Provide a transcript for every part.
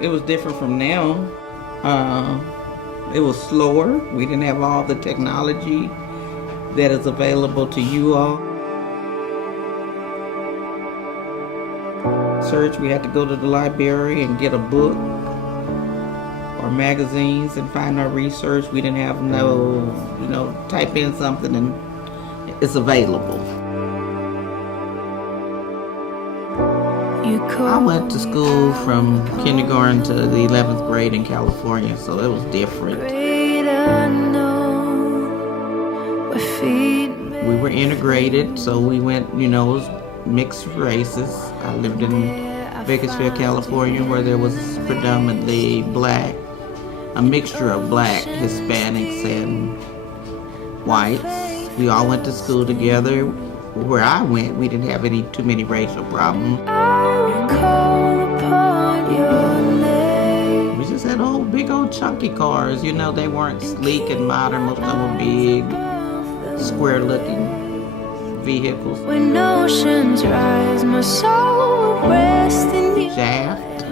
It was different from now. It was slower. We didn't have all the technology that is available to you all. Search, we had to go to the library and get a book or magazines and find our research. We didn't have type in something and it's available. I went to school from kindergarten to the 11th grade in California, so it was different. We were integrated, so we went, it was mixed races. I lived in Bakersfield, California, where there was predominantly black, a mixture of black, Hispanics, and whites. We all went to school together. Where I went, we didn't have too many racial problems. We just had big old chunky cars. They weren't sleek and modern. Most of them were big, square-looking vehicles. When oceans rise, my soul will rest in you. Shaft.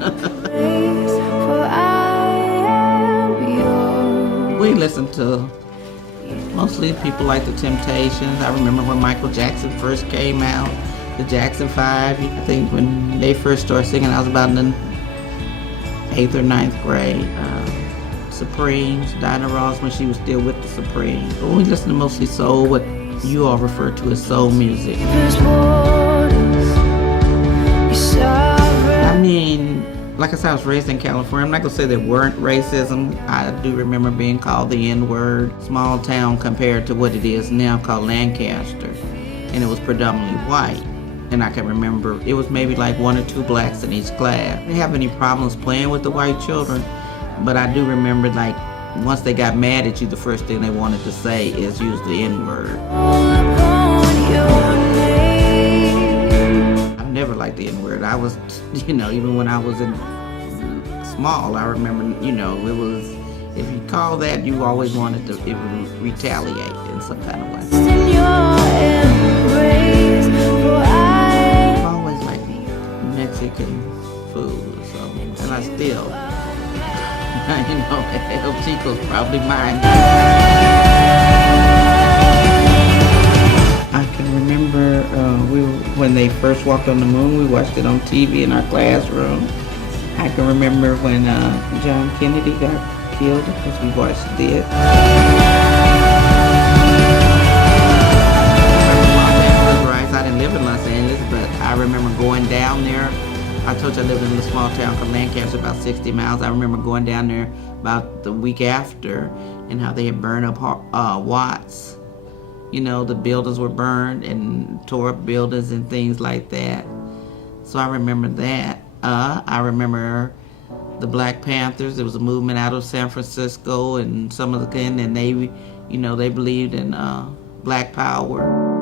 We listened to mostly people like the Temptations. I remember when Michael Jackson first came out, the Jackson 5. I think when they first started singing, I was about in the 8th or 9th grade. Supremes, Dinah Ross when she was still with the Supremes. But we listened to mostly soul, what you all refer to as soul music. I mean, like I said, I was raised in California. I'm not going to say there weren't racism. I do remember being called the N-word. Small town compared to what it is now called Lancaster. And it was predominantly white. And I can remember it was maybe like 1 or 2 blacks in each class. I didn't have any problems playing with the white children. But I do remember, like, once they got mad at you, the first thing they wanted to say is use the N-word. I've never liked the N-word. I was, even when I was small, I remember, it was, if you call that, you always wanted to retaliate in some kind of way. I've always liked Mexican food, and I still. El Chico's probably mine. I can remember when they first walked on the moon, we watched it on TV in our classroom. I can remember when John Kennedy got killed because we watched it. I didn't live in Los Angeles, but I remember going down there. I told you I lived in a small town called Lancaster, about 60 miles. I remember going down there about the week after and how they had burned up Watts. The buildings were burned and tore up buildings and things like that. So I remember that. I remember the Black Panthers. There was a movement out of San Francisco and some of the and they, they believed in Black Power.